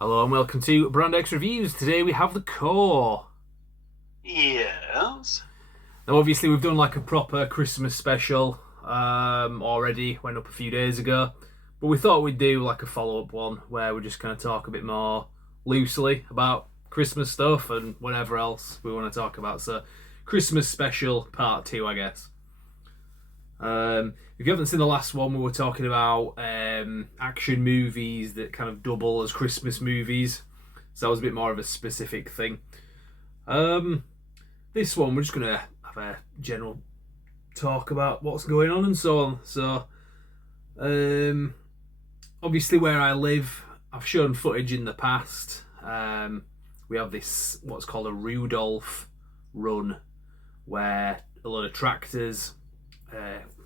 Hello and welcome to Brand X Reviews. Today we have the core. Yes. Now obviously we've done like a proper Christmas special already, went up a few days ago. But we thought we'd do like a follow-up one where we're just going to talk a bit more loosely about Christmas stuff and whatever else we want to talk about. So Christmas special part 2, I guess. If you haven't seen the last one, we were talking about action movies that kind of double as Christmas movies. So that was a bit more of a specific thing. This one, we're just going to have a general talk about what's going on and so on. So, obviously where I live, I've shown footage in the past. We have this, what's called a Rudolph run, where a lot of tractors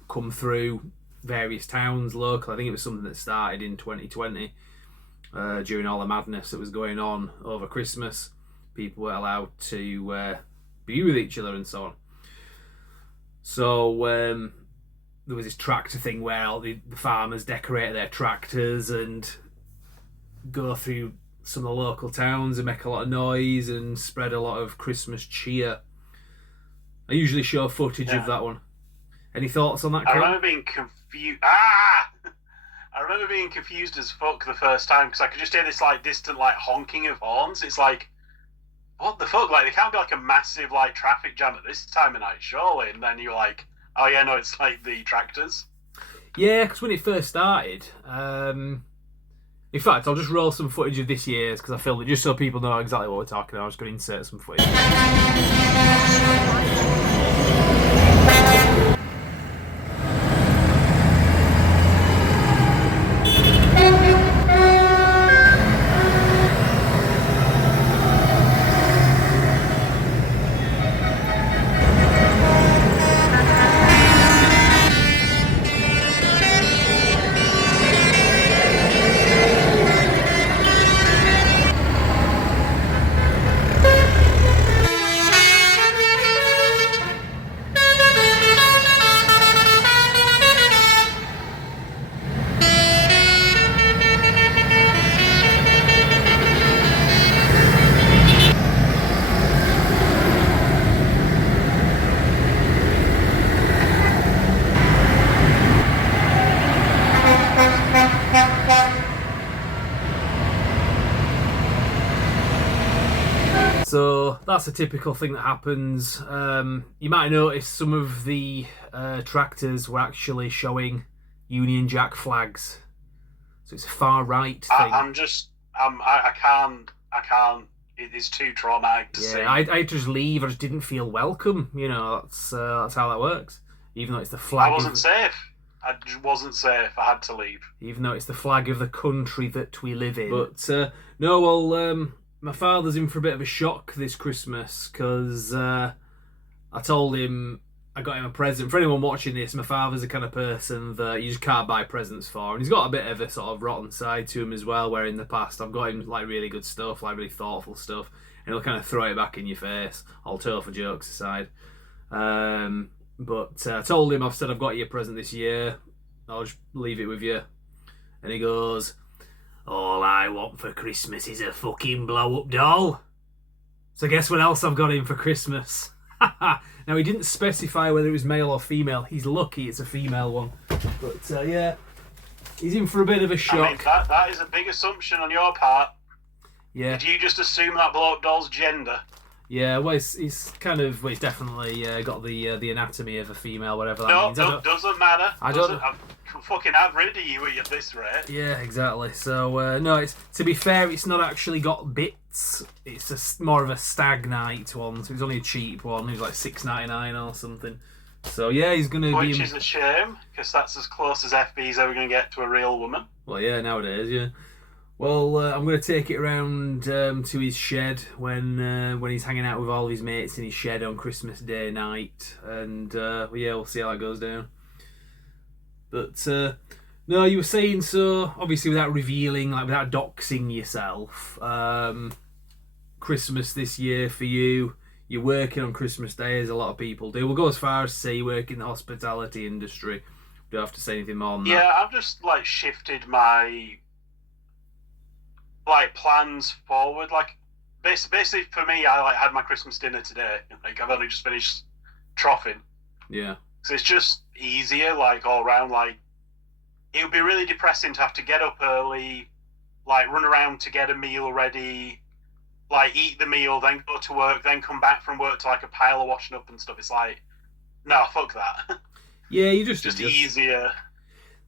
come through various towns local. I think it was something that started in 2020 during all the madness that was going on over Christmas. People were allowed to be with each other and so on. So there was this tractor thing where all the farmers decorate their tractors and go through some of the local towns and make a lot of noise and spread a lot of Christmas cheer. I usually show footage of that one. Any thoughts on that? I remember being confused. I remember being confused as fuck the first time because I could just hear this like distant like honking of horns. It's like, what the fuck? Like, there can't be like a massive like traffic jam at this time of night, surely. And then you're like, oh yeah, no, it's like the tractors. Yeah, because when it first started, in fact, I'll just roll some footage of this year's because I filmed it just so people know exactly what we're talking about. I'm just going to insert some footage. So that's a typical thing that happens. You might notice some of the tractors were actually showing Union Jack flags. So it's a far right thing. I can't. It is too traumatic to see. I just leave. I just didn't feel welcome. You know, that's how that works. Even though it's the flag. I wasn't safe. I just wasn't safe. I had to leave. Even though it's the flag of the country that we live in. But no, well, my father's in for a bit of a shock this Christmas because I told him I got him a present. For anyone watching this, my father's the kind of person that you just can't buy presents for, and he's got a bit of a sort of rotten side to him as well. Where in the past I've got him like really good stuff, like really thoughtful stuff, and he'll kind of throw it back in your face. All for jokes aside. But I told him, I've said I've got you a present this year. I'll just leave it with you. And he goes, all I want for Christmas is a fucking blow-up doll. So guess what else I've got him for Christmas? Now, he didn't specify whether it was male or female. He's lucky it's a female one. But, yeah, he's in for a bit of a shock. I mean, that is a big assumption on your part. Yeah. Did you just assume that blow-up doll's gender? Yeah, well, he's kind of, well, he's definitely got the anatomy of a female, whatever that means. No, doesn't matter. I don't. I'm fucking have rid of you at this rate. Yeah, exactly. So no, it's, to be fair, it's not actually got bits. It's more of a stag night one. So it's only a cheap one. It was like $6.99 or something. So yeah, he's gonna Which is a shame because that's as close as FB's ever gonna get to a real woman. Well, yeah, nowadays, yeah. Well, I'm going to take it around to his shed when he's hanging out with all of his mates in his shed on Christmas Day night, and yeah, we'll see how that goes down. But no, you were saying, so obviously without revealing, like without doxing yourself, Christmas this year for you, you're working on Christmas Day as a lot of people do. We'll go as far as say you work in the hospitality industry. Don't have to say anything more than that. Yeah, I've just like shifted my like plans forward. Like basically for me, I like had my Christmas dinner today. Like I've only just finished troughing, Yeah. so it's just easier. Like all around, like it would be really depressing to have to get up early, like run around to get a meal ready, like eat the meal, then go to work, then come back from work to like a pile of washing up and stuff. It's like, no, fuck that. Yeah, you just Just adjust. easier.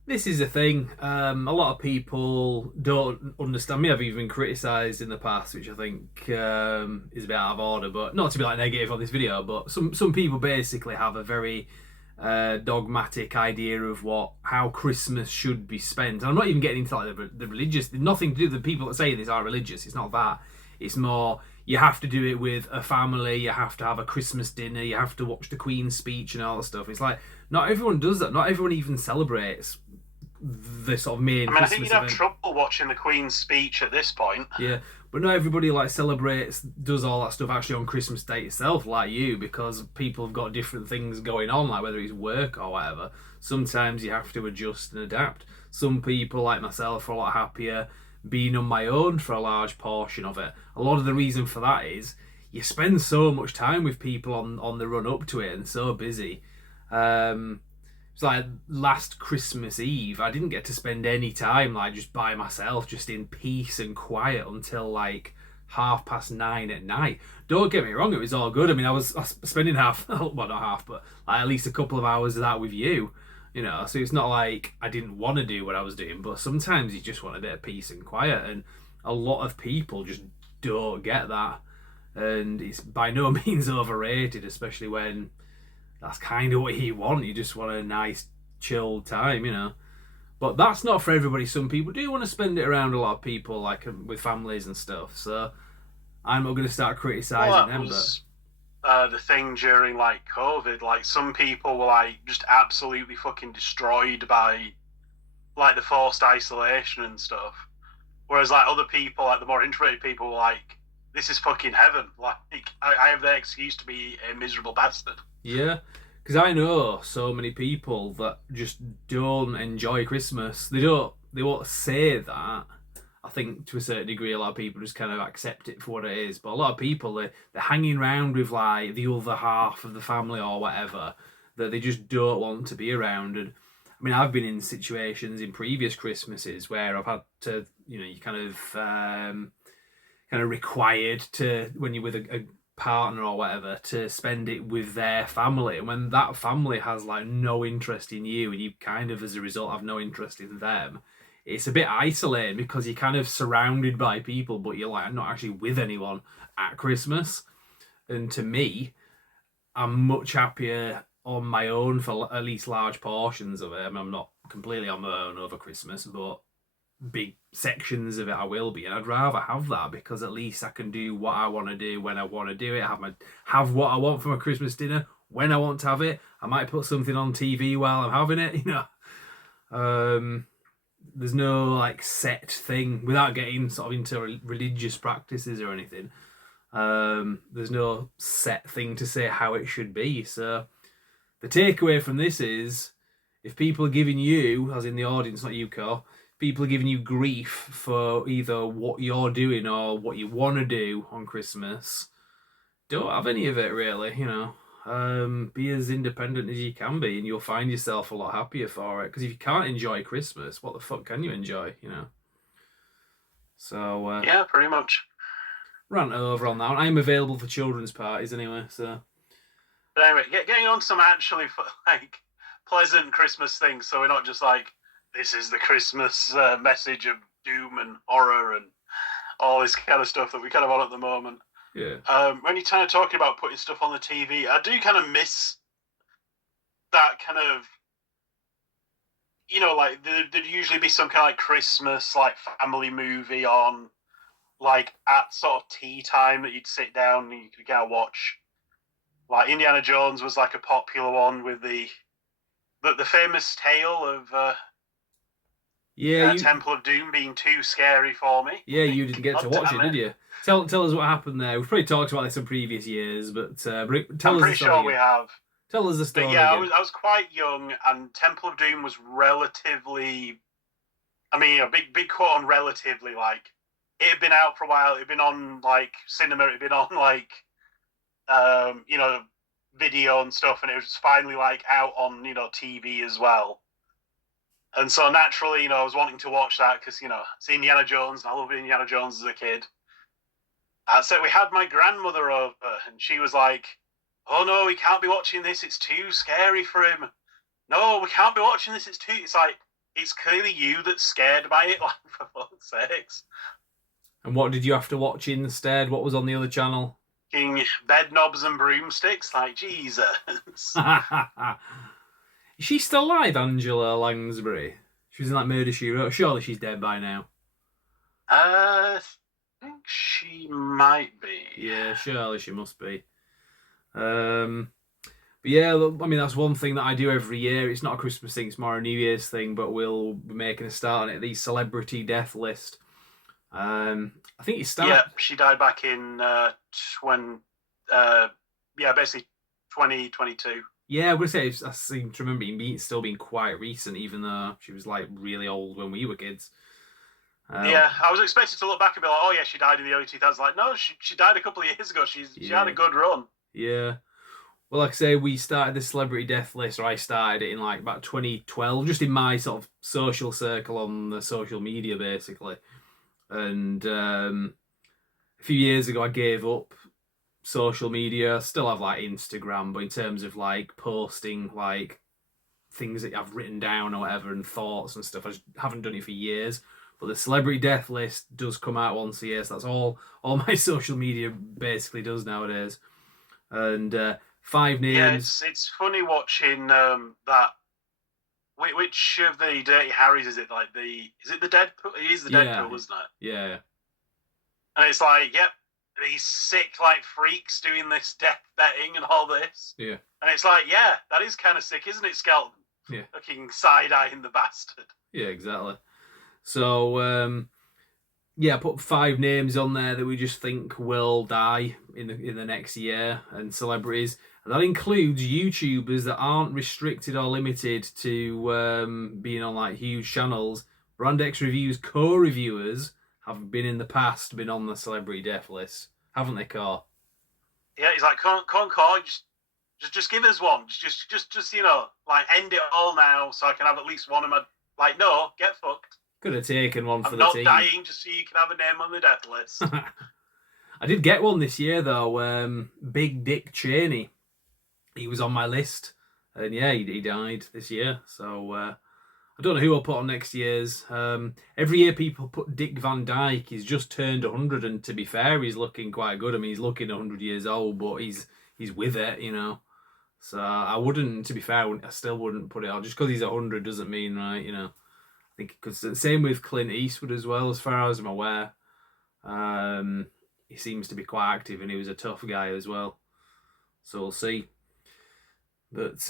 This is the thing. A lot of people don't understand me. I've even criticised in the past, which I think is a bit out of order, but not to be like negative on this video. But some people basically have a very dogmatic idea of how Christmas should be spent. And I'm not even getting into like the religious. Nothing to do with the people that say this are religious. It's not that. It's more you have to do it with a family. You have to have a Christmas dinner. You have to watch the Queen's speech and all that stuff. It's like not everyone does that. Not everyone even celebrates the sort of main I mean, I think Christmas you'd have event. trouble watching the Queen's speech at this point. Yeah, but not everybody like celebrates, does all that stuff actually on Christmas Day itself, like you, because people have got different things going on, like whether it's work or whatever. Sometimes you have to adjust and adapt. Some people, like myself, are a lot happier being on my own for a large portion of it. A lot of the reason for that is you spend so much time with people on the run up to it and so busy. It's like last Christmas Eve, I didn't get to spend any time like just by myself, just in peace and quiet until like 9:30 at night. Don't get me wrong, it was all good. I mean, I was spending half, well, not half, but like at least a couple of hours of that with you, you know. So it's not like I didn't want to do what I was doing, but sometimes you just want a bit of peace and quiet, and a lot of people just don't get that, and it's by no means overrated, especially when that's kind of what you want. You just want a nice, chilled time, you know. But that's not for everybody. Some people do want to spend it around a lot of people, like with families and stuff. So I'm not going to start Well, criticizing that them, but was the thing during like COVID. Like some people were like just absolutely fucking destroyed by like the forced isolation and stuff. Whereas like other people, like the more introverted people, were like, "This is fucking heaven." Like I have the excuse to be a miserable bastard. yeah. Because I know so many people that just don't enjoy Christmas. They won't say that. I think to a certain degree, a lot of people just kind of accept it for what it is. But a lot of people, they're hanging around with like the other half of the family or whatever that they just don't want to be around. And I mean, I've been in situations in previous Christmases where I've had to, you know, you kind of required to when you're with a partner or whatever to spend it with their family, and when that family has like no interest in you and you kind of as a result have no interest in them, it's a bit isolating because you're kind of surrounded by people but you're like not actually with anyone at Christmas. And to me, I'm much happier on my own for at least large portions of it. I mean, I'm not completely on my own over Christmas, but big sections of it I will be, and I'd rather have that because at least I can do what I want to do when I want to do it. Have what I want for my Christmas dinner when I want to have it. I might put something on TV while I'm having it, you know. There's no like set thing without getting sort of into religious practices or anything. There's no set thing to say how it should be. So the takeaway from this is if people are giving you, as in the audience, not you, Carl, people are giving you grief for either what you're doing or what you want to do on Christmas, don't have any of it really, you know. Be as independent as you can be and you'll find yourself a lot happier for it, because if you can't enjoy Christmas, what the fuck can you enjoy, you know? So Yeah, pretty much. rant over on that one. I'm available for children's parties anyway, so But anyway, getting on some actually like pleasant Christmas things, so we're not just like this is the Christmas message of doom and horror and all this kind of stuff that we kind of on at the moment. yeah. When you're kind of talking about putting stuff on the TV, I do kind of miss that kind of, you know, like there'd usually be some kind of like Christmas like family movie on, like at sort of tea time that you'd sit down and you could kind of watch. Like Indiana Jones was like a popular one with the famous tale of Yeah, Temple of Doom being too scary for me. you didn't get to God watch damn it, did you? Tell us what happened there. We've probably talked about this in previous years, but tell I'm us the pretty story sure again. we have. Tell us the story But yeah, again. I was quite young, and Temple of Doom was relatively. I mean, a big quote on relatively. Like, it had been out for a while. It had been on like cinema. It had been on like you know, video and stuff, and it was finally like out on, you know, TV as well. And so naturally, you know, I was wanting to watch that because, you know, it's Indiana Jones, and I loved Indiana Jones as a kid. So we had my grandmother over, and she was like, "Oh no, we can't be watching this. It's too scary for him. No, we can't be watching this. It's too." It's like it's clearly you that's scared by it. Like, for fuck's sakes. And what did you have to watch instead? What was on the other channel? King bed knobs and broomsticks. Like Jesus. Is she still alive, Angela Lansbury? She was in that Murder, She Wrote. Surely she's dead by now. I think she might be. Yeah, surely she must be. But yeah, I mean, that's one thing that I do every year. It's not a Christmas thing, it's more a New Year's thing, but we'll be making a start on it. The celebrity death list. I think it started. Yeah, she died back in basically 2022. Yeah, I would say I seem to remember it still being quite recent, even though she was like really old when we were kids. Yeah, I was expecting to look back and be like, oh yeah, she died in the early 2000s. Like, no, she died a couple of years ago. She had a good run. Yeah. Well, like I say, we started the celebrity death list, or I started it in like about 2012, just in my sort of social circle on the social media, basically. And a few years ago, I gave up social media. I still have like Instagram, but in terms of like posting like things that I've written down or whatever and thoughts and stuff, I just haven't done it for years. But the celebrity death list does come out once a year, so that's all my social media basically does nowadays. And 5 names. Yeah, it's funny watching that. Which of the Dirty Harrys is it? Like is it the Deadpool? It is the Deadpool, isn't it? Yeah. And it's like, yep, these sick like freaks doing this death betting and all this. Yeah. And it's like, yeah, that is kind of sick, isn't it, Skeleton? Yeah. Looking side-eyeing the bastard. Yeah, exactly. So yeah, put 5 names on there that we just think will die in the next year, and celebrities. And that includes YouTubers that aren't restricted or limited to being on like huge channels. Brand X Reviews co-reviewers have been in the past been on the celebrity death list, haven't they, Car? Yeah, he's like, come on, Car, just give us one. Just you know, like end it all now, so I can have at least one of my. Like, no, get fucked. Could have taken one for I'm the team. not dying just so you can have a name on the death list. I did get one this year though. Big Dick Cheney. He was on my list, and yeah, he died this year. So I don't know who I'll put on next year's. Every year people put Dick Van Dyke. He's just turned 100, and to be fair, he's looking quite good. I mean, he's looking 100 years old, but he's with it, you know. So I wouldn't, to be fair, I still wouldn't put it on. Just because he's 100 doesn't mean, right, you know. I think because the same with Clint Eastwood as well, as far as I'm aware. He seems to be quite active, and he was a tough guy as well. So we'll see. But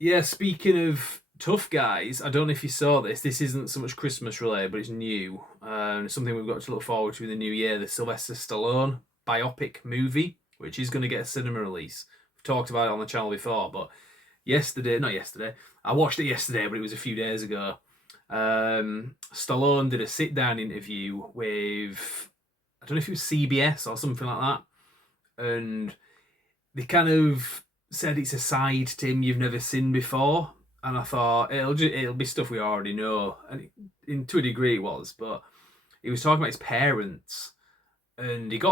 yeah, speaking of tough guys, I don't know if you saw this. This isn't so much Christmas related, but it's new. Something we've got to look forward to in the new year. The Sylvester Stallone biopic movie, which is going to get a cinema release. We've talked about it on the channel before, but I watched it yesterday, but it was a few days ago. Stallone did a sit-down interview with, I don't know if it was CBS or something like that, and they kind of said it's a side to him you've never seen before, and I thought it'll be stuff we already know, and to a degree it was, but he was talking about his parents, and did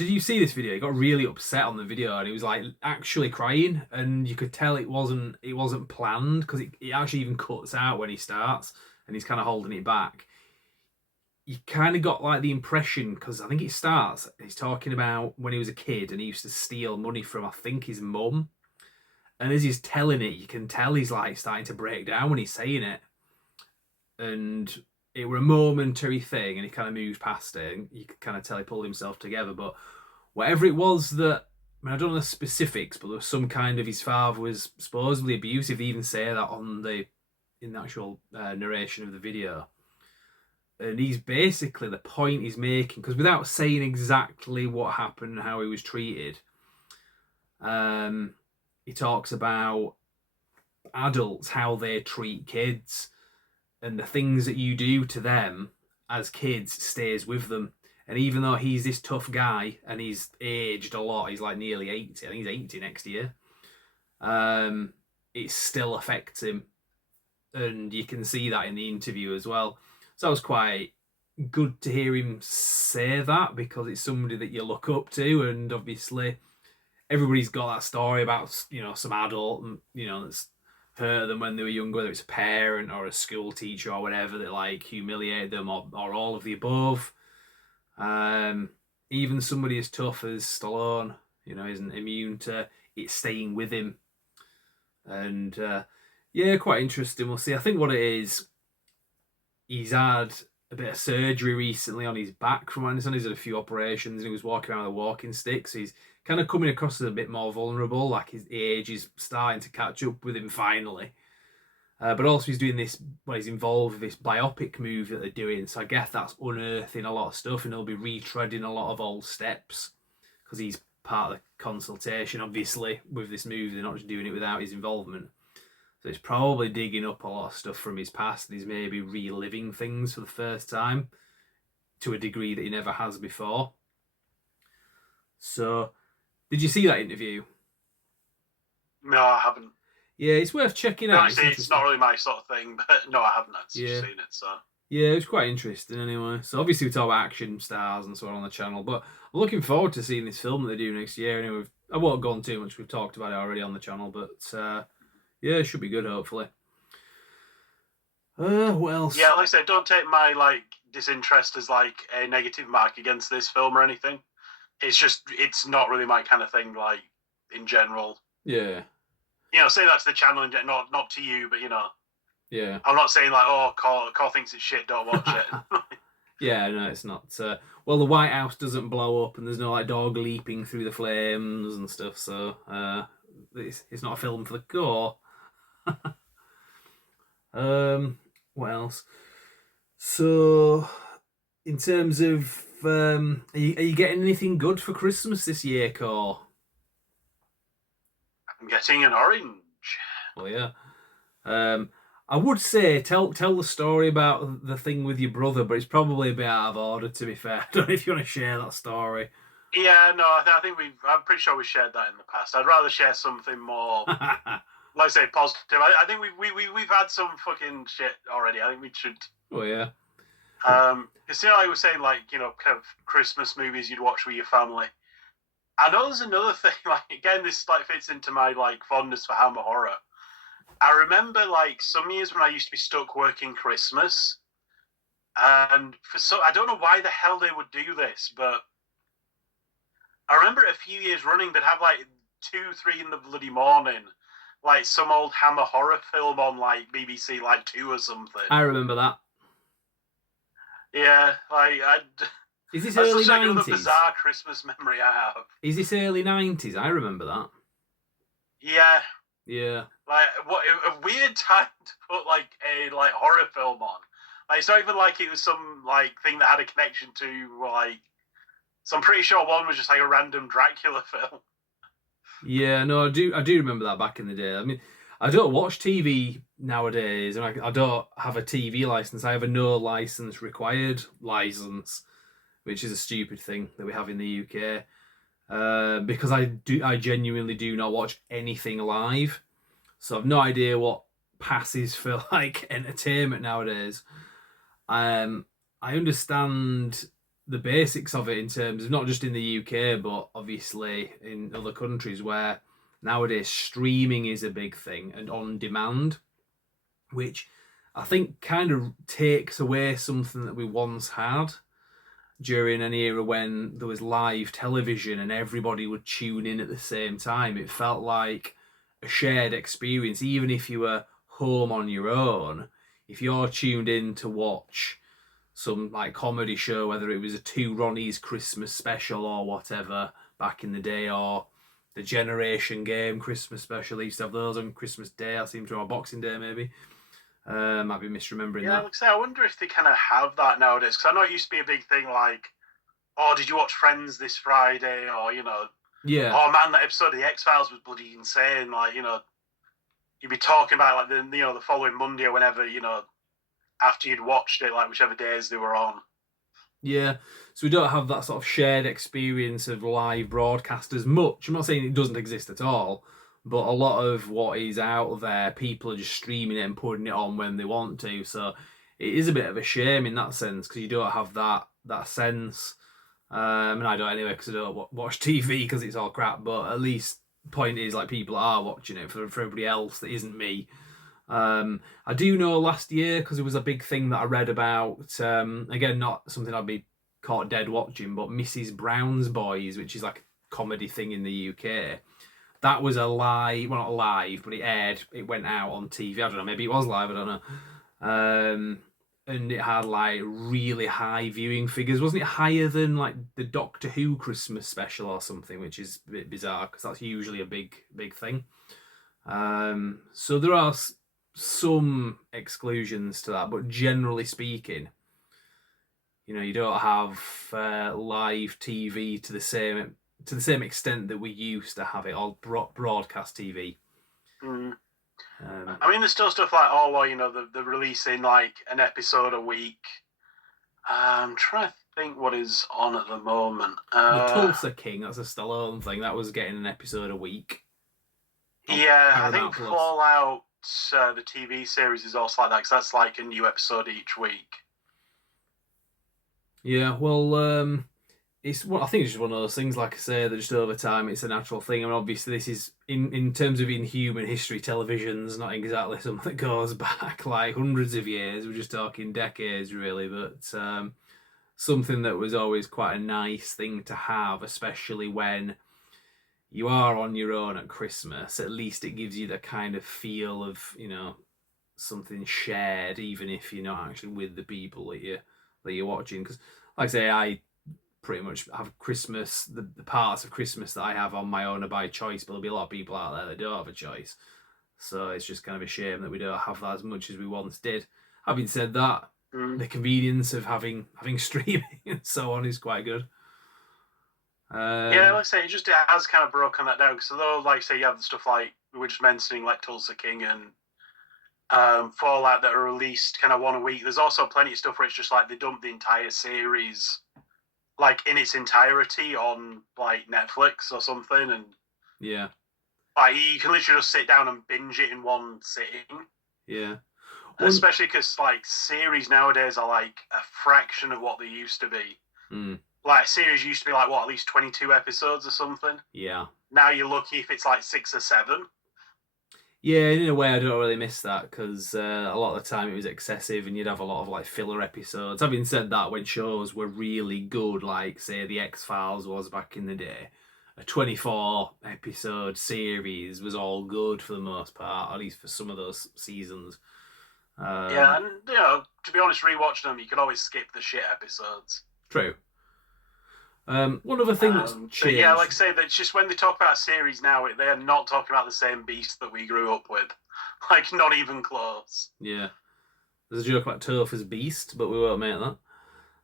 you see this video? He got really upset on the video, and he was like actually crying, and you could tell it wasn't planned, because it actually even cuts out when he starts, and he's kind of holding it back. You kind of got like the impression, because I think it starts, he's talking about when he was a kid and he used to steal money from, I think, his mum. And as he's telling it, you can tell he's like starting to break down when he's saying it. And it were a momentary thing, and he kind of moves past it, and you could kind of tell he pulled himself together. But whatever it was that, I mean, I don't know the specifics, but there was some kind of, his father was supposedly abusive. They even say that in the actual narration of the video. And he's basically, the point he's making, because without saying exactly what happened and how he was treated, he talks about adults, how they treat kids, and the things that you do to them as kids stays with them. And even though he's this tough guy and he's aged a lot, he's like nearly 80. I think he's 80 next year. It still affects him. And you can see that in the interview as well. So it was quite good to hear him say that, because it's somebody that you look up to, and obviously everybody's got that story about, some adult, that's hurt them when they were younger, whether it's a parent or a school teacher or whatever, that like humiliated them, or all of the above. Even somebody as tough as Stallone, isn't immune to it staying with him. And quite interesting. We'll see. I think what it is, he's had a bit of surgery recently on his back, from what I understand. He's had a few operations and he was walking around with a walking stick, so he's kind of coming across as a bit more vulnerable, like his age is starting to catch up with him finally. But also he's doing this, he's involved with this biopic movie that they're doing, so I guess that's unearthing a lot of stuff, and he'll be retreading a lot of old steps, because he's part of the consultation, obviously, with this movie. They're not just doing it without his involvement. So it's probably digging up a lot of stuff from his past, and he's maybe reliving things for the first time to a degree that he never has before. So, did you see that interview? No, I haven't. Yeah, it's worth checking out. It's not really my sort of thing, but no, I haven't actually seen it. So yeah, it was quite interesting anyway. So obviously we talk about action stars and so on the channel, but I'm looking forward to seeing this film that they do next year. Anyway, I won't go on too much. We've talked about it already on the channel, but it should be good, hopefully. What else? Yeah, like I said, don't take my disinterest as a negative mark against this film or anything. It's just, it's not really my kind of thing, in general. Yeah. Say that to the channel, and not to you, but Yeah. I'm not saying Cole thinks it's shit, don't watch it. Yeah, no, it's not. The White House doesn't blow up, and there's no dog leaping through the flames and stuff. So it's not a film for the gore. What else? So, in terms of, are you getting anything good for Christmas this year, Cole? I'm getting an orange. Oh yeah. I would say tell the story about the thing with your brother, but it's probably a bit out of order, to be fair. I don't know if you want to share that story. Yeah, no, I think I'm pretty sure we shared that in the past. I'd rather share something more, like I say, positive. I think we've had some fucking shit already. I think we should. Oh yeah. I was saying, kind of Christmas movies you'd watch with your family. I know there's another thing. Again, this fits into my fondness for Hammer horror. I remember some years when I used to be stuck working Christmas, and I don't know why the hell they would do this, but I remember a few years running they'd have 2, 3 in the bloody morning, some old Hammer horror film on BBC 2 or something. I remember that. Yeah, is this early 90s? Another bizarre Christmas memory I have. Is this early 90s? I remember that. Yeah. Yeah. What a weird time to put a horror film on. It's not even it was some thing that had a connection to so I'm pretty sure one was just a random Dracula film. Yeah, no, I do remember that back in the day. I mean, I don't watch TV nowadays, and I don't have a TV license. I have a no license required license, which is a stupid thing that we have in the UK. Because I genuinely do not watch anything live, so I've no idea what passes for entertainment nowadays. I understand the basics of it in terms of not just in the UK, but obviously in other countries where nowadays streaming is a big thing and on demand, which I think kind of takes away something that we once had during an era when there was live television and everybody would tune in at the same time. It felt like a shared experience, even if you were home on your own. If you're tuned in to watch some comedy show, whether it was a Two Ronnies Christmas special or whatever back in the day, or the Generation Game Christmas special, they used to have those on Christmas Day. I seem to remember Boxing Day maybe. Might be misremembering that. I wonder if they kind of have that nowadays, because I know it used to be a big thing oh, did you watch Friends this Friday? Or, yeah. Oh man, that episode of The X-Files was bloody insane. You'd be talking about the following Monday or whenever, after you'd watched it, whichever days they were on. Yeah, so we don't have that sort of shared experience of live broadcast as much. I'm not saying it doesn't exist at all, but a lot of what is out there, people are just streaming it and putting it on when they want to. So it is a bit of a shame in that sense because you don't have that sense. And I don't anyway because I don't watch TV because it's all crap. But at least the point is like people are watching it for everybody else that isn't me. I do know last year because it was a big thing that I read about. Again, not something I'd be caught dead watching, but Mrs. Brown's Boys, which is like a comedy thing in the UK. That was a live, well, not live, but it aired. It went out on TV. I don't know. Maybe it was live. I don't know. And it had like really high viewing figures. Wasn't it higher than like the Doctor Who Christmas special or something, which is a bit bizarre because that's usually a big thing. So there are some exclusions to that, but generally speaking, you don't have live TV to the same extent that we used to have it, all broadcast TV. I mean, there's still stuff like, oh, well, they're releasing like an episode a week. I'm trying to think what is on at the moment. The Tulsa King, that's a Stallone thing. That was getting an episode a week. Yeah, I think Fallout, the TV series, is also like that because that's like a new episode each week. Yeah, well, I think it's just one of those things. Like I say, that just over time, it's a natural thing. I mean, obviously, this is in terms of in human history, television's not exactly something that goes back like hundreds of years. We're just talking decades, really. But something that was always quite a nice thing to have, especially when you are on your own at Christmas. At least it gives you the kind of feel of something shared, even if you're not actually with the people that you're watching. Because, like I say, I pretty much have Christmas, the parts of Christmas that I have on my own are by choice, but there'll be a lot of people out there that don't have a choice. So it's just kind of a shame that we don't have that as much as we once did. Having said that, the convenience of having streaming and so on is quite good. Yeah, like I say, it has kind of broken that down. Because although, like I say, you have the stuff like we were just mentioning, like Tulsa King and Fallout that are released kind of one a week, there's also plenty of stuff where it's just like they dump the entire series like in its entirety on like Netflix or something, and yeah, like you can literally just sit down and binge it in one sitting. Yeah, especially because like series nowadays are like a fraction of what they used to be. Like series used to be like what, at least 22 episodes or something. Yeah. Now you're lucky if it's like 6 or 7. Yeah, in a way, I don't really miss that because a lot of the time it was excessive, and you'd have a lot of like filler episodes. Having said that, when shows were really good, like say the X-Files was back in the day, a 24 episode series was all good for the most part, at least for some of those seasons. Yeah, and to be honest, rewatching them, you could always skip the shit episodes. True. One other thing that's changed. Yeah, like I say, that's just when they talk about a series now, they are not talking about the same beast that we grew up with. Like, not even close. Yeah. There's a joke about Topher's beast, but we won't make that.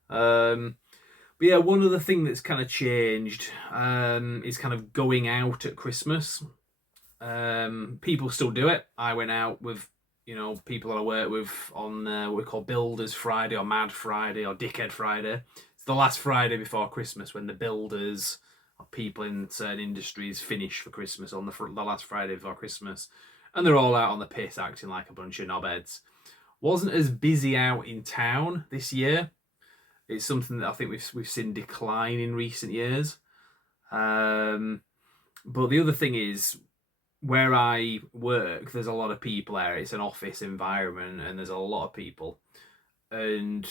But yeah, one other thing that's kind of changed is kind of going out at Christmas. People still do it. I went out with people that I work with on what we call Builders Friday or Mad Friday or Dickhead Friday. The last Friday before Christmas when the builders or people in certain industries finish for Christmas on the last Friday before Christmas, and they're all out on the piss acting like a bunch of knobheads. Wasn't as busy out in town this year. It's something that I think we've seen decline in recent years. But the other thing is, where I work, there's a lot of people there. It's an office environment, and there's a lot of people, and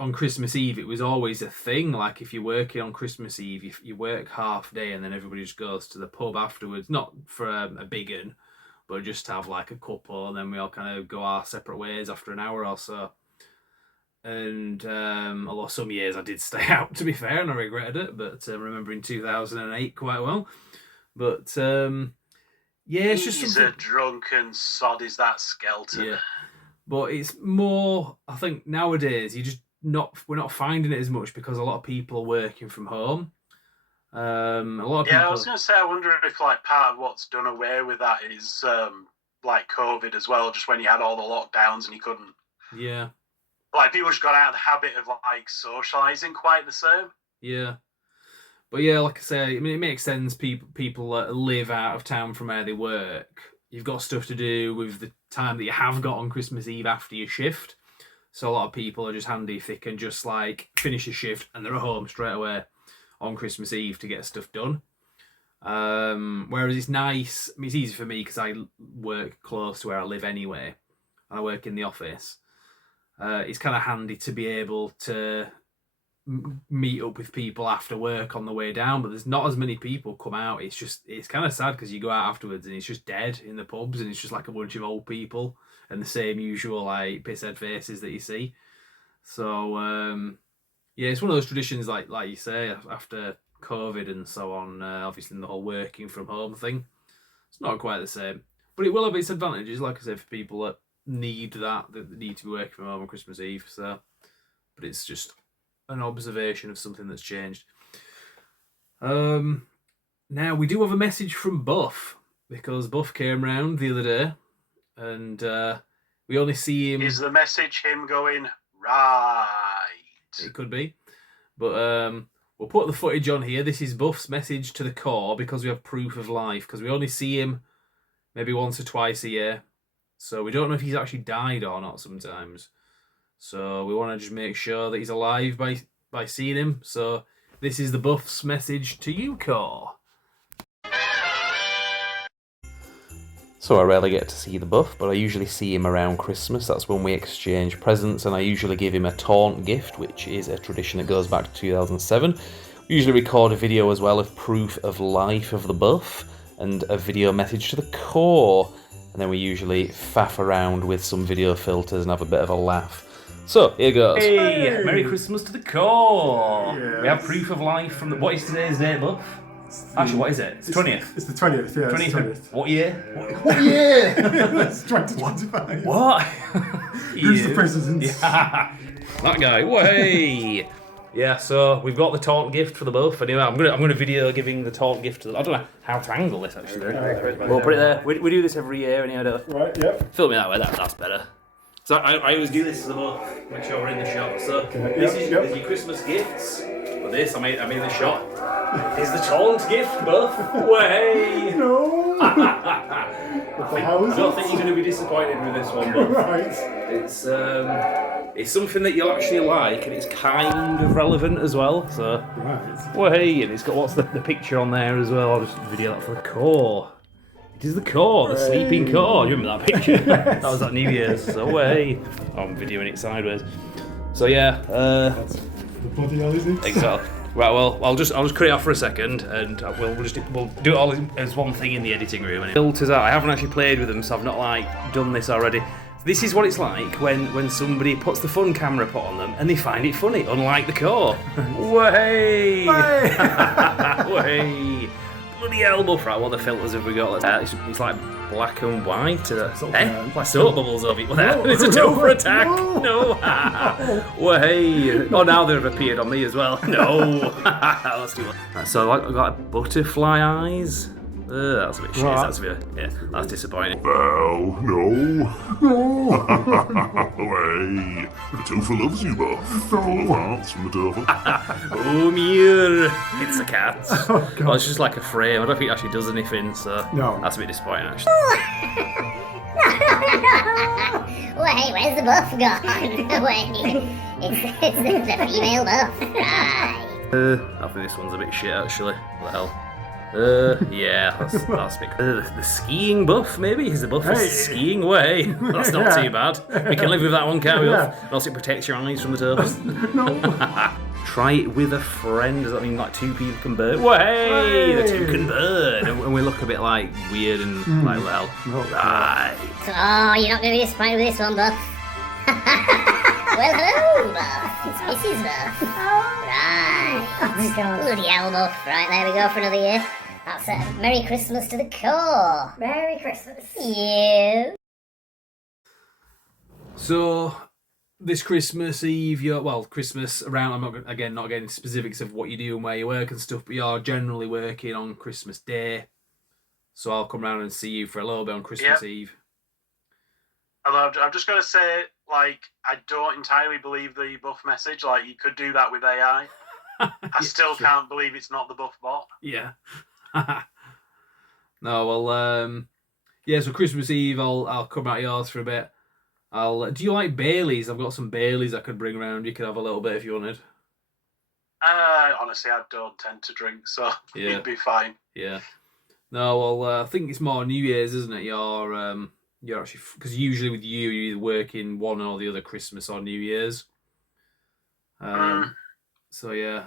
on Christmas Eve, it was always a thing. Like if you're working on Christmas Eve, you work half day and then everybody just goes to the pub afterwards. Not for a big un, but just to have like a couple, and then we all kind of go our separate ways after an hour or so. And although some years I did stay out, to be fair, and I regretted it, but remembering 2008 quite well. But yeah, it's just He's a drunken sod, is that Skelton. Yeah. But it's more, I think nowadays we're not finding it as much because a lot of people are working from home. A lot of people. I was going to say, I wonder if like part of what's done away with that is like COVID as well. Just when you had all the lockdowns and you couldn't. Yeah. like people just got out of the habit of like socializing quite the same. Yeah. But yeah, like I say, I mean, it makes sense. People that live out of town from where they work, you've got stuff to do with the time that you have got on Christmas Eve after your shift. So a lot of people are just handy if they can just like finish a shift and they're at home straight away on Christmas Eve to get stuff done. Whereas it's nice, I mean, it's easy for me because I work close to where I live anyway, and I work in the office. It's kind of handy to be able to meet up with people after work on the way down, but there's not as many people come out. It's kind of sad because you go out afterwards and it's just dead in the pubs, and it's just like a bunch of old people and the same usual like pisshead faces that you see. So yeah, it's one of those traditions like you say after COVID and so on. Obviously, the whole working from home thing, it's not quite the same, but it will have its advantages. Like I said, for people that need need to be working from home on Christmas Eve. So, but it's just an observation of something that's changed. Now we do have a message from Buff, because Buff came round the other day, and we only see him. Is the message him going right? It could be, but we'll put the footage on here. This is Buff's message to the core because we have proof of life, because we only see him maybe once or twice a year, so we don't know if he's actually died or not sometimes. So we want to just make sure that he's alive by seeing him. So this is the Buff's message to you, Core. So I rarely get to see the Buff, but I usually see him around Christmas. That's when we exchange presents, and I usually give him a taunt gift, which is a tradition that goes back to 2007. We usually record a video as well of proof of life of the Buff, and a video message to the core. And then we usually faff around with some video filters and have a bit of a laugh. So, here goes. Hey! Merry Christmas to the core! Yes. We have proof of life from the... What is today's date, Buff? Actually, what is it? It's 20th. It's the 20th, yeah. 20th. What year? What year? It's 2025. What? Who's the president? Yeah. That guy. Way! Yeah, so we've got the taunt gift for the Buff. Anyway, I'm gonna video giving the taunt gift to the... I don't know how to angle this, actually. We'll put it there. We do this every year, anyway, don't we? Right, yep. Film it that way, that's better. So I always do this to the Buff, make sure we're in the shot. So Okay, this yep, is yep. your Christmas gifts. For this, I'm in the shot. Is the taunt gift, Buff? Way! No! I don't think you're going to be disappointed with this one, Buff. Right. It's something that you'll actually like, and it's kind of relevant as well. So, Right. way, and it's got what's the picture on there as well. I'll just video that for the core. It is the core, the sleeping core. You remember that picture? That was at New Year's. So way, I'm videoing it sideways. So yeah, That's the bloody hell, isn't it? exactly. Right, well, I'll just cut it off for a second, and we'll do it all as one thing in the editing room. And filters out. I haven't actually played with them, so I've not done this already. This is what it's like when somebody puts the fun camera pot on them and they find it funny, unlike the core. Way! Way! Bloody hell, Buff. Right, what the filters have we got? It's like black and white. Like soap bubbles over it. It's a Dover attack. No. Way. Oh, now they've appeared on me as well. No. Let's do it. Right, so I've got butterfly eyes. That's a bit shit. That's disappointing. Well, no. Way. The Topher loves you, Buff. Full of hearts from the Topher. Oh, Muir. It's a cat. Oh, God. Oh, it's just like a frame. I don't think it actually does anything, so No. that's a bit disappointing, actually. Wait, where's the Buff gone? Wait, it's the female Buff. Right. I think this one's a bit shit, actually. What the hell? Yeah, that's a bit... the skiing Buff, maybe? Is the Buff Hey. skiing away? That's not too bad. We can live with that one, can't we? Yeah. And also it protects your eyes from the toes. No. Try it with a friend. Does that mean like two people can burn? Way! The two can burn. And we look a bit like weird and like, well, right. So, you're not going to be disappointed with this one, Buff. Well, hello, Buff. It's Mrs. Buff. Right. Oh my God. Bloody hell, Buff. Right, there we go for another year. That's Merry Christmas to the core. Merry Christmas. You. So, this Christmas Eve, Christmas around, I'm not getting into specifics of what you do and where you work and stuff, but you're generally working on Christmas Day. So I'll come round and see you for a little bit on Christmas Eve. Although I'm just going to say, like, I don't entirely believe the buff message. Like, you could do that with AI. I still can't believe it's not the buff bot. Yeah. No, well, yeah. So Christmas Eve, I'll come out yours for a bit. Do you like Baileys? I've got some Baileys I could bring around. You could have a little bit if you wanted. Honestly, I don't tend to drink, so Yeah. it'd be fine. Yeah. No, well, I think it's more New Year's, isn't it? You're actually, because usually with you, you're either working one or the other, Christmas or New Year's. So yeah,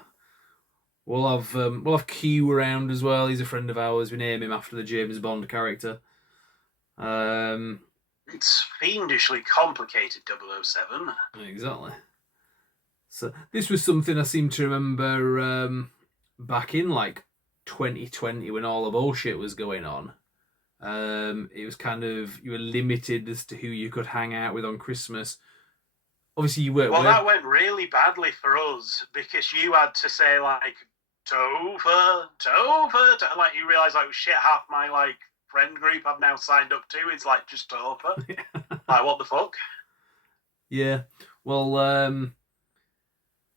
we'll have Q around as well. He's a friend of ours. We name him after the James Bond character. It's fiendishly complicated, 007. Exactly. So this was something I seem to remember back in like 2020 when all the bullshit was going on. It was kind of, you were limited as to who you could hang out with on Christmas. Obviously, you weren't. Well, that went really badly for us because you had to say like Topher, like you realise like shit, half my like friend group I've now signed up to is like just Topher. Like what the fuck? Yeah. Well,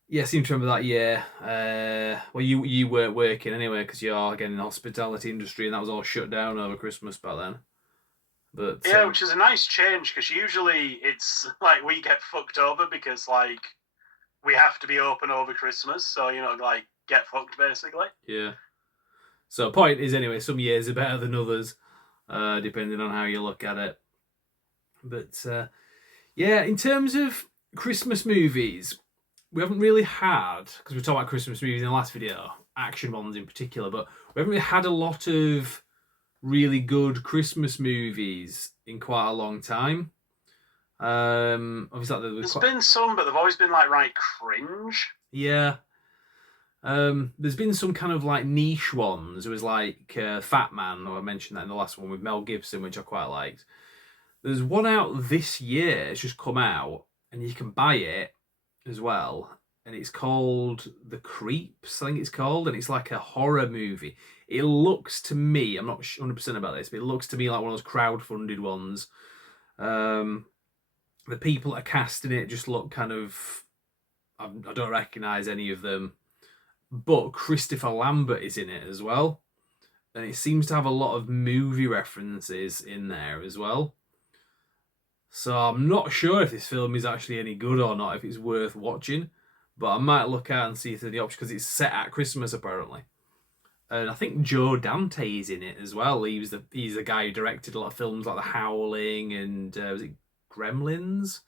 yeah, I seem to remember that year. Well, you weren't working anyway because you're again in the hospitality industry, and that was all shut down over Christmas back then. But yeah, which is a nice change because usually it's like we get fucked over because like we have to be open over Christmas, so like get fucked basically. Yeah. So point is anyway, some years are better than others, depending on how you look at it. But yeah, in terms of Christmas movies, we haven't really had, because we talked about Christmas movies in the last video, action ones in particular, but we haven't really had a lot of really good Christmas movies in quite a long time. Obviously, there's been some, but they've always been like right cringe. Yeah. There's been some kind of like niche ones. It was like Fat Man, or I mentioned that in the last one with Mel Gibson, which I quite liked. There's one out this year. It's just come out, and you can buy it as well. And it's called The Creeps, I think it's called, and it's like a horror movie. It looks to me, I'm not 100% about this, but it looks to me like one of those crowd-funded ones. The people that are casting it just look kind of, I don't recognise any of them. But Christopher Lambert is in it as well. And it seems to have a lot of movie references in there as well. So I'm not sure if this film is actually any good or not, if it's worth watching. But I might look out and see if there's any option, because it's set at Christmas apparently. And I think Joe Dante is in it as well. He's the guy who directed a lot of films like The Howling and was it Gremlins?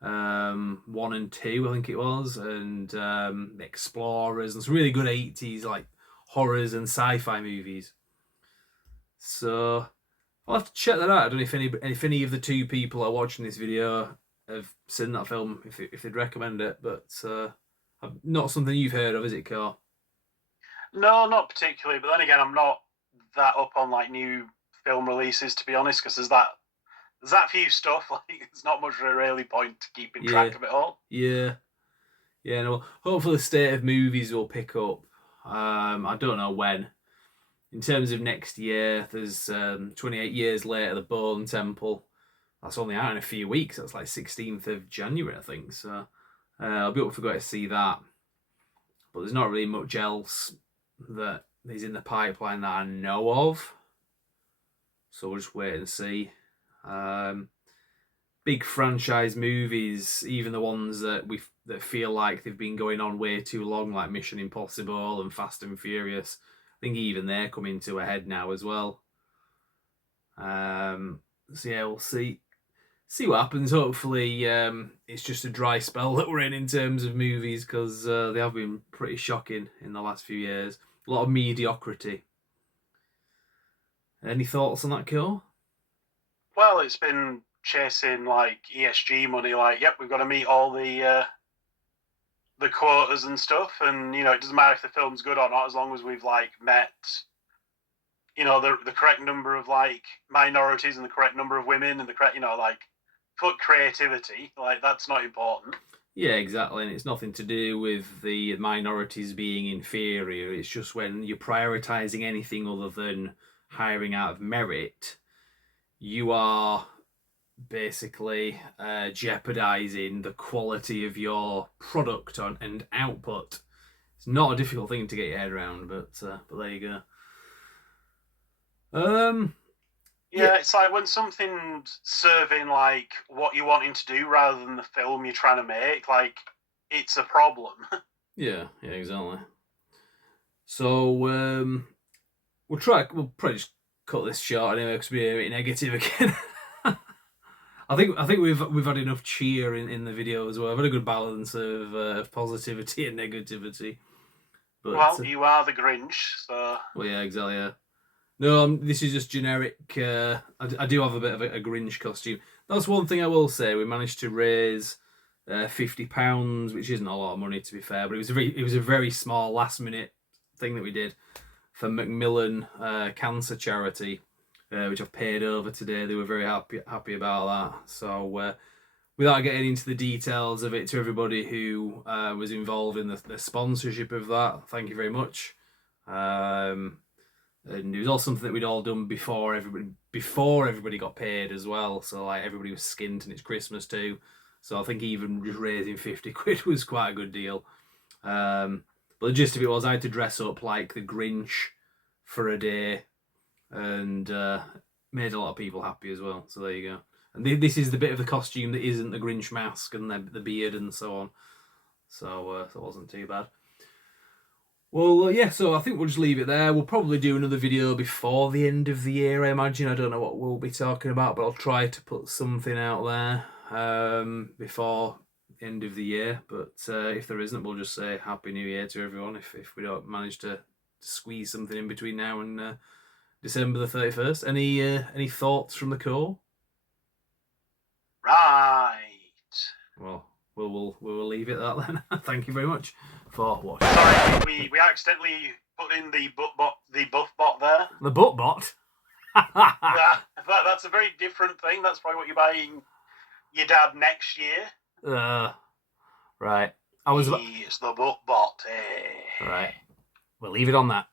1 and 2, I think it was, and The Explorers, and some really good 80s like horrors and sci-fi movies. So I'll have to check that out. I don't know if any of the two people who are watching this video have seen that film, if they'd recommend it, but not something you've heard of, is it, Carl? No, not particularly. But then again, I'm not that up on like new film releases, to be honest, because there's that few stuff. Like, it's not much of a really point to keeping track of it all. Yeah. No. Hopefully, the state of movies will pick up. I don't know when. In terms of next year, there's 28 Years Later, The Bone Temple. That's only out in a few weeks. That's like 16th of January, I think. So I'll be able to go to see that. But there's not really much else that is in the pipeline that I know of. So we'll just wait and see. Big franchise movies, even the ones that that feel like they've been going on way too long, like Mission Impossible and Fast and Furious. I think even they're coming to a head now as well. So yeah, we'll see what happens. Hopefully, it's just a dry spell that we're in terms of movies, because they have been pretty shocking in the last few years. A lot of mediocrity. Any thoughts on that, Cole? Well, it's been chasing like ESG money. Like, yep, we've got to meet all the quotas and stuff, and it doesn't matter if the film's good or not, as long as we've like met the correct number of like minorities and the correct number of women and the correct like fuck creativity, like that's not important. Yeah, exactly, and it's nothing to do with the minorities being inferior. It's just when you're prioritizing anything other than hiring out of merit, you are basically jeopardizing the quality of your product and output. It's not a difficult thing to get your head around, but there you go. Yeah, it's like when something's serving like what you're wanting to do rather than the film you're trying to make, like it's a problem. Yeah, exactly. So we'll probably just cut this short anyway because we're a bit negative again. I think we've had enough cheer in the video as well. I've had a good balance of positivity and negativity. But, well, you are the Grinch, so. Well, yeah, exactly. Yeah. No, this is just generic. I do have a bit of a Grinch costume. That's one thing I will say. We managed to raise £50, which isn't a lot of money to be fair, but it was a very small last minute thing that we did for Macmillan Cancer Charity, which I've paid over today. They were very happy about that. So without getting into the details of it, to everybody who was involved in the sponsorship of that, thank you very much. And it was all something that we'd all done before everybody got paid as well. So like everybody was skint and it's Christmas too. So I think even just raising 50 quid was quite a good deal. But the gist of it was I had to dress up like the Grinch for a day, and made a lot of people happy as well. So there you go. And this is the bit of the costume that isn't the Grinch mask and the beard and so on. So it wasn't too bad. Well, yeah, so I think we'll just leave it there. We'll probably do another video before the end of the year, I imagine. I don't know what we'll be talking about, but I'll try to put something out there before the end of the year. But if there isn't, we'll just say Happy New Year to everyone if we don't manage to squeeze something in between now and December the 31st. Any thoughts from the core? Right. Well, we'll leave it at that then. Thank you very much for watching. Sorry, we accidentally put in the buff bot there. The butt bot? Yeah, that's a very different thing. That's probably what you're buying your dad next year. Right. It's the butt bot. Right. We'll leave it on that.